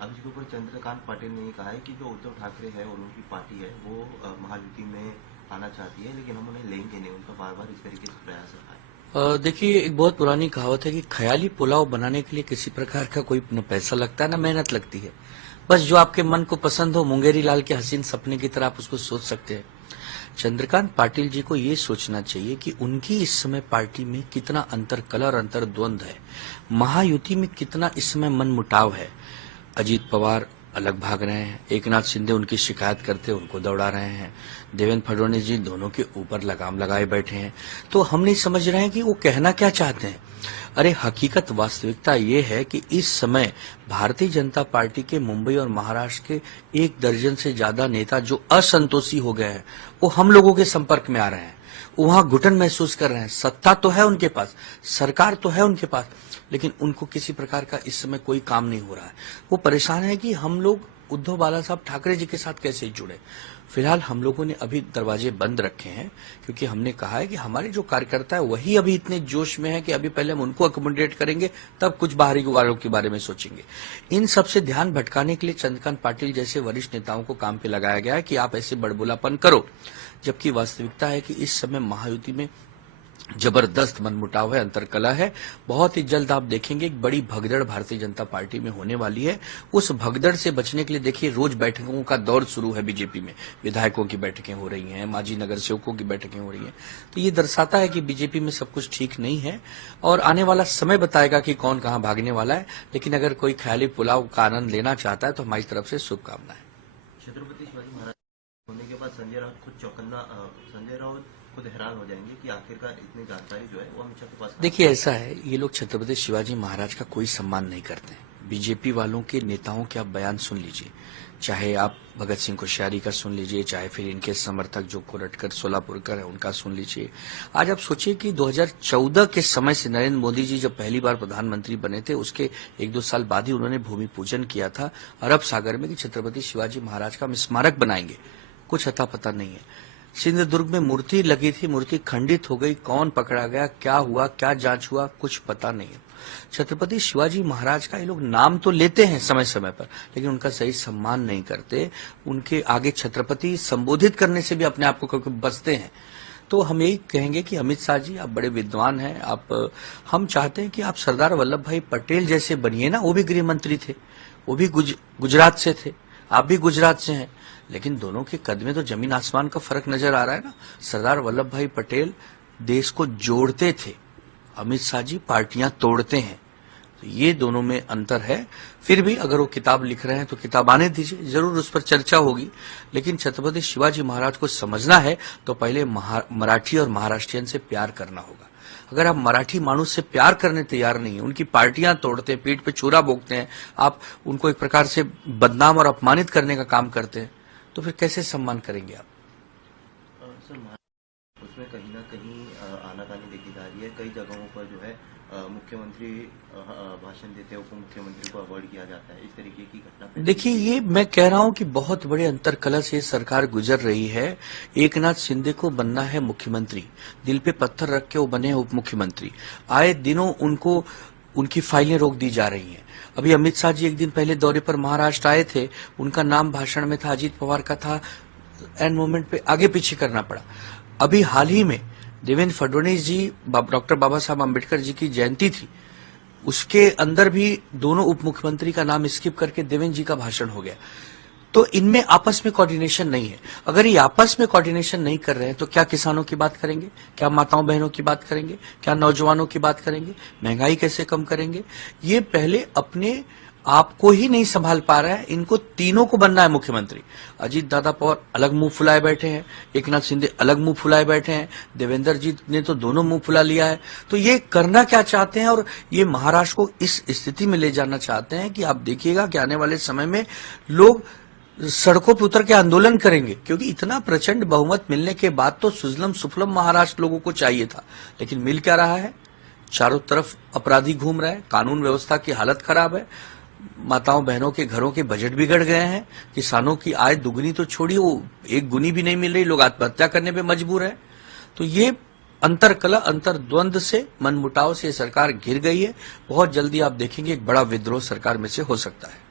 अब इसके ऊपर चंद्रकांत पाटिल ने कहा है कि जो उद्धव ठाकरे है और उनकी पार्टी है वो महायुति में आना चाहती है, लेकिन हम उन्हें लेंगे नहीं। उनका बार बार इस तरीके से प्रयास रहा है। देखिए, एक बहुत पुरानी कहावत है कि ख्याली पुलाव बनाने के लिए किसी प्रकार का कोई न पैसा लगता है न मेहनत लगती है। बस जो आपके मन को पसंद हो, मुंगेरी लाल के हसीन सपने की तरह आप उसको सोच सकते हैं। चंद्रकांत पाटिल जी को ये सोचना चाहिए कि उनकी इस समय पार्टी में कितना अंतरकलह और अंतर्द्वंद है, महायुति में कितना इस समय मनमुटाव है। अजीत पवार अलग भाग रहे हैं, एकनाथ शिंदे उनकी शिकायत करते उनको दौड़ा रहे हैं, देवेंद्र फडणवीस जी दोनों के ऊपर लगाम लगाए बैठे हैं। तो हम नहीं समझ रहे हैं कि वो कहना क्या चाहते हैं। अरे हकीकत वास्तविकता ये है कि इस समय भारतीय जनता पार्टी के मुंबई और महाराष्ट्र के 1 दर्जन से ज्यादा नेता जो असंतोषी हो गए हैं, वो हम लोगों के संपर्क में आ रहे हैं। वहां घुटन महसूस कर रहे हैं। सत्ता तो है उनके पास, सरकार तो है उनके पास, लेकिन उनको किसी प्रकार का इस समय कोई काम नहीं हो रहा है। वो परेशान है कि हम लोग उद्धव बाला साहब ठाकरे जी के साथ कैसे जुड़े। फिलहाल हम लोगों ने अभी दरवाजे बंद रखे हैं, क्योंकि हमने कहा है कि हमारे जो कार्यकर्ता है वही अभी इतने जोश में है कि अभी पहले हम उनको अकोमोडेट करेंगे, तब कुछ बाहरी वालों के बारे में सोचेंगे। इन सबसे ध्यान भटकाने के लिए चंद्रकांत पाटिल जैसे वरिष्ठ नेताओं को काम पे लगाया गया है कि आप ऐसे बड़बोलापन करो, जबकि वास्तविकता है कि इस समय महायुति में जबरदस्त मनमुटाव है, अंतरकलह है। बहुत ही जल्द आप देखेंगे एक बड़ी भगदड़ भारतीय जनता पार्टी में होने वाली है। उस भगदड़ से बचने के लिए देखिए, रोज बैठकों का दौर शुरू है बीजेपी में। विधायकों की बैठकें हो रही हैं, माजी नगर सेवकों की बैठकें हो रही हैं। तो ये दर्शाता है कि बीजेपी में सब कुछ ठीक नहीं है, और आने वाला समय बताएगा कि कौन कहां भागने वाला है। लेकिन अगर कोई ख्याली पुलाव का आनंद लेना चाहता है तो हमारी तरफ से शुभकामनाएं। छत्रपति शिवाजी महाराज होने के बाद संजय राउत खुद हैरान हो जाएंगे कि आखिरकार इतनी जानकारी जो है वो अमित शाह के पास। देखिए, ऐसा है, ये लोग छत्रपति शिवाजी महाराज का कोई सम्मान नहीं करते हैं। बीजेपी वालों के नेताओं के आप बयान सुन लीजिए, चाहे आप भगत सिंह कोश्यारी का सुन लीजिए, चाहे फिर इनके समर्थक जो कोरटकर सोलापुरकर है उनका सुन लीजिए। आज आप सोचिए कि 2014 के समय से नरेंद्र मोदी जी जब पहली बार प्रधानमंत्री बने थे, उसके 1-2 साल बाद ही उन्होंने भूमि पूजन किया था अरब सागर में कि छत्रपति शिवाजी महाराज का हम स्मारक बनाएंगे। कुछ अता पता नहीं है। सिंधुदुर्ग में मूर्ति लगी थी, मूर्ति खंडित हो गई, कौन पकड़ा गया, क्या हुआ, क्या जांच हुआ, कुछ पता नहीं है। छत्रपति शिवाजी महाराज का ये लोग नाम तो लेते हैं समय समय पर, लेकिन उनका सही सम्मान नहीं करते। उनके आगे छत्रपति संबोधित करने से भी अपने आप को बचते हैं। तो हम यही कहेंगे कि अमित शाह जी, आप बड़े विद्वान हैं, हम चाहते हैं कि आप सरदार वल्लभ भाई पटेल जैसे बनिए ना। वो भी गृह मंत्री थे, वो भी गुजरात से थे, आप भी गुजरात से हैं, लेकिन दोनों के कद में तो जमीन आसमान का फर्क नजर आ रहा है ना। सरदार वल्लभ भाई पटेल देश को जोड़ते थे, अमित शाह जी पार्टियां तोड़ते हैं। तो ये दोनों में अंतर है। फिर भी अगर वो किताब लिख रहे हैं तो किताब आने दीजिए, जरूर उस पर चर्चा होगी। लेकिन छत्रपति शिवाजी महाराज को समझना है तो पहले मराठी और महाराष्ट्रियन से प्यार करना होगा। अगर आप मराठी मानुस से प्यार करने तैयार नहीं है, उनकी पार्टियां तोड़ते हैं, पीठ पे छुरा भोंकते हैं, आप उनको एक प्रकार से बदनाम और अपमानित करने का काम करते हैं, तो फिर कैसे सम्मान करेंगे आप? सर, उसमें कहीं ना कहीं आनाकानी देखी जा रही है। कई जगहों पर जो है मुख्यमंत्री भाषण देते हैं, उप मुख्यमंत्री को अवॉइड किया जाता है। इस तरीके की घटना देखिए, ये मैं कह रहा हूं कि बहुत बड़े अंतरकलह से सरकार गुजर रही है। एकनाथ शिंदे को बनना है मुख्यमंत्री, दिल पे पत्थर रख के वो बने उप मुख्यमंत्री। आए दिनों उनको उनकी फाइलें रोक दी जा रही हैं। अभी अमित शाह जी एक दिन पहले दौरे पर महाराष्ट्र आए थे, उनका नाम भाषण में था, अजीत पवार का था, एंड मोमेंट पे आगे पीछे करना पड़ा। अभी हाल ही में देवेंद्र फडणवीस जी, डॉक्टर बाबा साहब अम्बेडकर जी की जयंती थी, उसके अंदर भी दोनों उप मुख्यमंत्री का नाम स्किप करके देवेंद्र जी का भाषण हो गया। तो इनमें आपस में कोऑर्डिनेशन नहीं है। अगर ये आपस में कोऑर्डिनेशन नहीं कर रहे हैं तो क्या किसानों की बात करेंगे, क्या माताओं बहनों की बात करेंगे, क्या नौजवानों की बात करेंगे, महंगाई कैसे कम करेंगे? ये पहले अपने आप को ही नहीं संभाल पा रहा है, इनको तीनों को बनना है मुख्यमंत्री। अजीत दादा पवार अलग मुंह फुलाए बैठे हैं, एकनाथ शिंदे अलग मुंह फुलाए बैठे हैं, देवेंद्र जी ने तो दोनों मुंह फुला लिया है। तो ये करना क्या चाहते हैं, और ये महाराष्ट्र को इस स्थिति में ले जाना चाहते हैं कि आप देखिएगा कि आने वाले समय में लोग सड़कों पर उतर के आंदोलन करेंगे, क्योंकि इतना प्रचंड बहुमत मिलने के बाद तो सुजलम सुफलम महाराष्ट्र लोगों को चाहिए था। लेकिन मिल क्या रहा है? चारों तरफ अपराधी घूम रहे हैं, कानून व्यवस्था की हालत खराब है, माताओं बहनों के घरों के बजट बिगड़ गए हैं, किसानों की आय दुगनी तो छोड़िए, वो एक गुनी भी नहीं मिल रही, लोग आत्महत्या करने पे मजबूर है। तो ये अंतरकलह, अंतर्द्वंद से, मनमुटाव से सरकार घिर गई है। बहुत जल्दी आप देखेंगे एक बड़ा विद्रोह सरकार में से हो सकता है।